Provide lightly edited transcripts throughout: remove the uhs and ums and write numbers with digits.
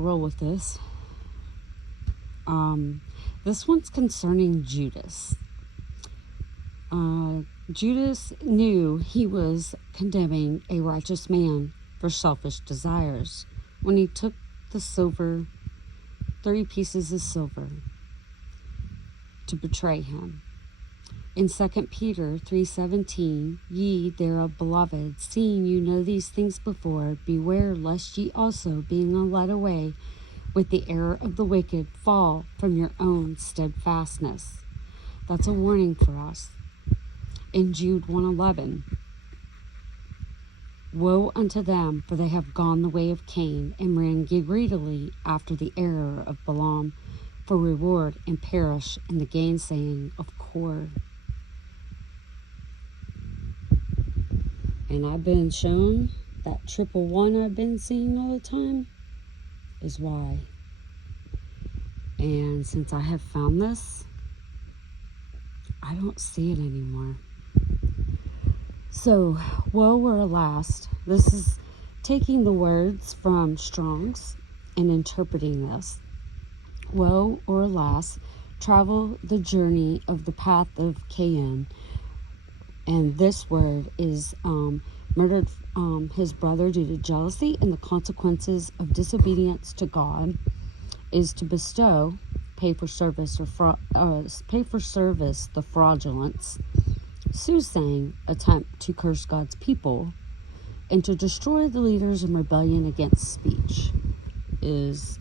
roll with this. This one's concerning Judas. Judas knew he was condemning a righteous man for selfish desires when he took the 30 pieces of silver to betray him. In 2 Peter 3:17, ye thereof, beloved, seeing you know these things before, beware lest ye also, being led away with the error of the wicked, fall from your own steadfastness. That's a warning for us. In Jude 1:11, woe unto them, for they have gone the way of Cain, and ran greedily after the error of Balaam for reward, and perish in the gainsaying of Korah. And I've been shown that 111 I've been seeing all the time is why. And since I have found this, I don't see it anymore. So, woe or alas, this is taking the words from Strong's and interpreting this. Woe or alas, travel the journey of the path of Cain. And this word is murdered his brother due to jealousy, and the consequences of disobedience to God is to bestow, pay for service, the fraudulence, soothsaying, attempt to curse God's people, and to destroy the leaders in rebellion against speech is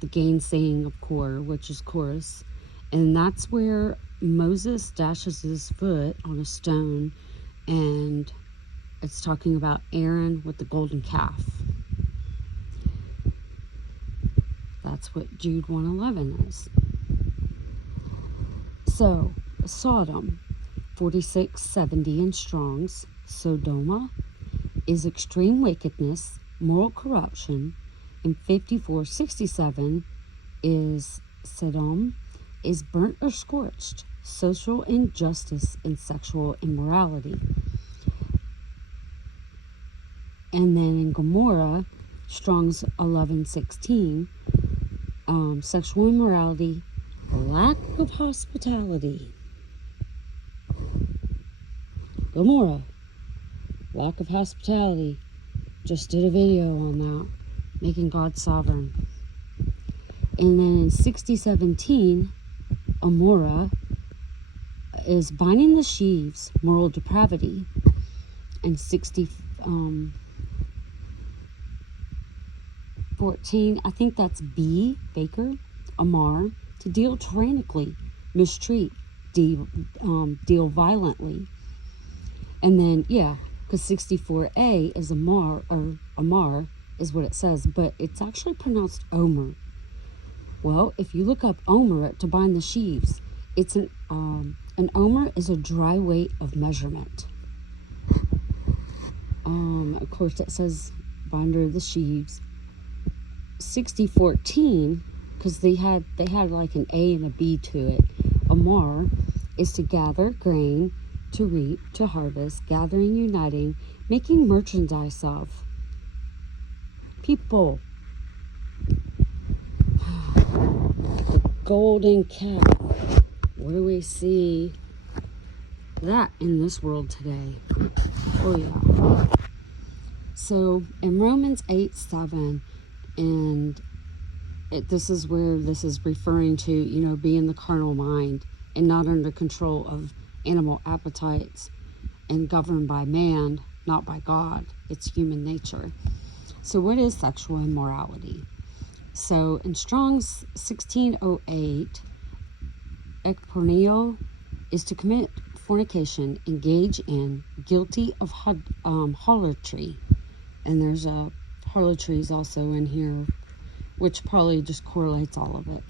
the gainsaying of Korah, which is chorus, and that's where Moses dashes his foot on a stone, and it's talking about Aaron with the golden calf. That's what Jude 1:11 is. So, Sodom, 46:70 in Strong's, Sodoma, is extreme wickedness, moral corruption, and 54:67 is Sodom, is burnt or scorched, social injustice and sexual immorality. And then in Gomorrah, Strong's 11:16, sexual immorality, lack of hospitality. Gomorrah, lack of hospitality. Just did a video on that, making God sovereign. And then in 60:17, Amorah is binding the sheaves, moral depravity. And 14, I think that's B, Baker, Amar, to deal tyrannically, mistreat, deal violently. And then, yeah, because 64A is Amar, or Amar is what it says, but it's actually pronounced Omer. Well, if you look up Omer to bind the sheaves, it's an Omer is a dry weight of measurement. Of course, it says binder of the sheaves. 60:14, because they had like an A and a B to it. Amar is to gather grain, to reap, to harvest, gathering, uniting, making merchandise of. People. The golden calf. Where do we see that in this world today? Oh yeah. So in Romans 8:7, and this is where this is referring to, being the carnal mind and not under control of animal appetites and governed by man, not by God. It's human nature. So what is sexual immorality? So in Strong's 1608, ekporneo is to commit fornication, engage in, guilty of harlotry. And there's a harlotry is also in here, which probably just correlates all of it.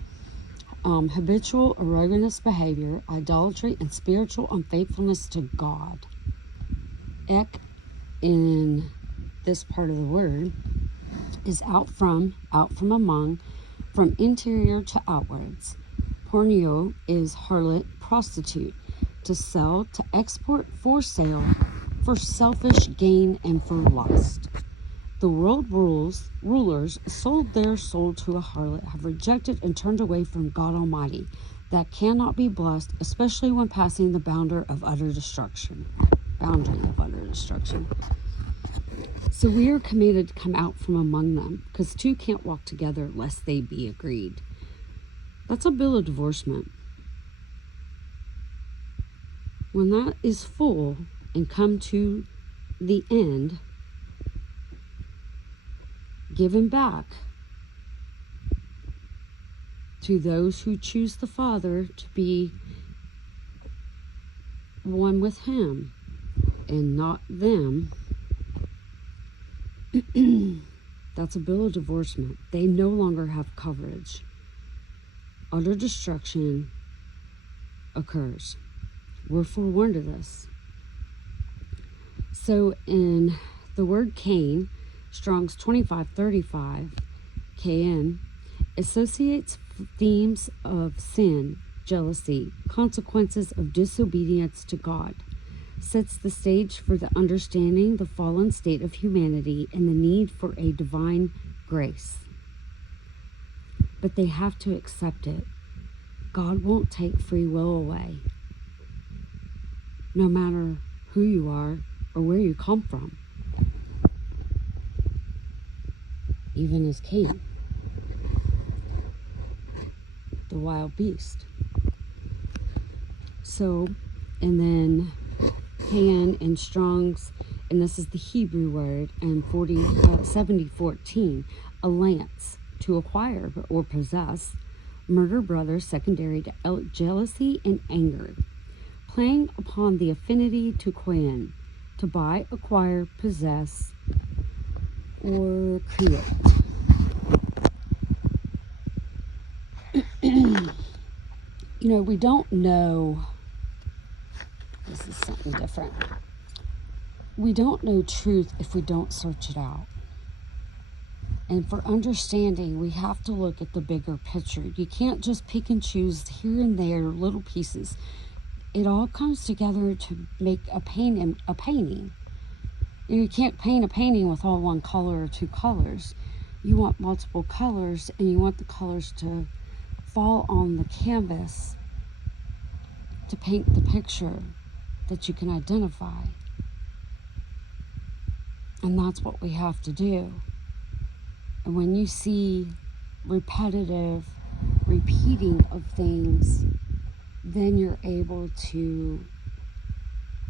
Habitual erroneous behavior, idolatry, and spiritual unfaithfulness to God. Ek, in this part of the word, is out from among, from interior to outwards. Porneo is harlot, prostitute, to sell, to export, for sale, for selfish gain, and for lust. The rulers sold their soul to a harlot, have rejected and turned away from God Almighty, that cannot be blessed, especially when passing the boundary of utter destruction. So we are commanded to come out from among them, because two can't walk together lest they be agreed. That's a bill of divorcement. When that is full and come to the end, given back to those who choose the Father to be one with Him and not them, that's a bill of divorcement. They no longer have coverage. Utter destruction occurs. We're forewarned of this. So in the word Cain, Strong's 2535, KN, associates themes of sin, jealousy, consequences of disobedience to God, sets the stage for the understanding the fallen state of humanity and the need for a divine grace. But they have to accept it. God won't take free will away, no matter who you are or where you come from. Even as Cain, the wild beast. So, and then Cain in Strong's, and this is the Hebrew word, and 7014, a lance, to acquire or possess, murder brother secondary to jealousy and anger, playing upon the affinity to coin, to buy, acquire, possess, or create. We don't know. This is something different. We don't know truth if we don't search it out. And for understanding, we have to look at the bigger picture. You can't just pick and choose here and there little pieces. It all comes together to make a painting. You can't paint a painting with all one color or two colors. You want multiple colors, and you want the colors to fall on the canvas to paint the picture that you can identify. And that's what we have to do. And when you see repetitive repeating of things, then you're able to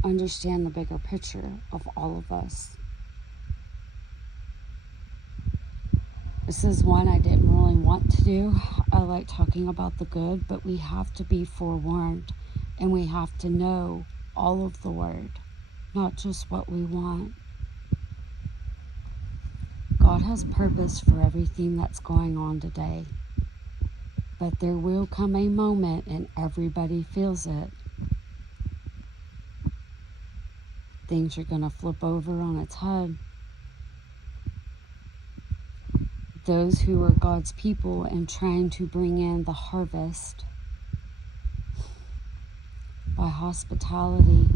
understand the bigger picture of all of us. This is one I didn't really want to do. I like talking about the good, but we have to be forewarned, and we have to know all of the word, not just what we want. God has purpose for everything that's going on today, but there will come a moment, and everybody feels it. Things are going to flip over on its head. Those who are God's people and trying to bring in the harvest by hospitality,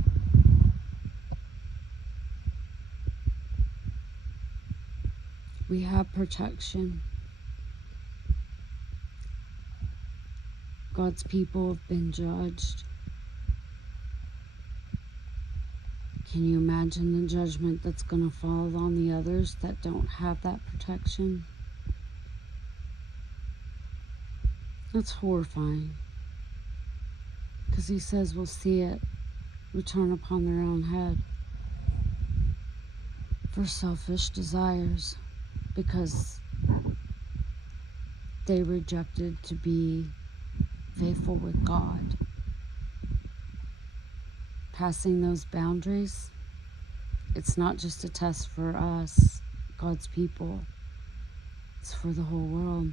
we have protection. God's people have been judged. Can you imagine the judgment that's going to fall on the others that don't have that protection? That's horrifying. Because He says we'll see it return upon their own head for selfish desires, because they rejected to be faithful with God. Passing those boundaries, it's not just a test for us, God's people. It's for the whole world.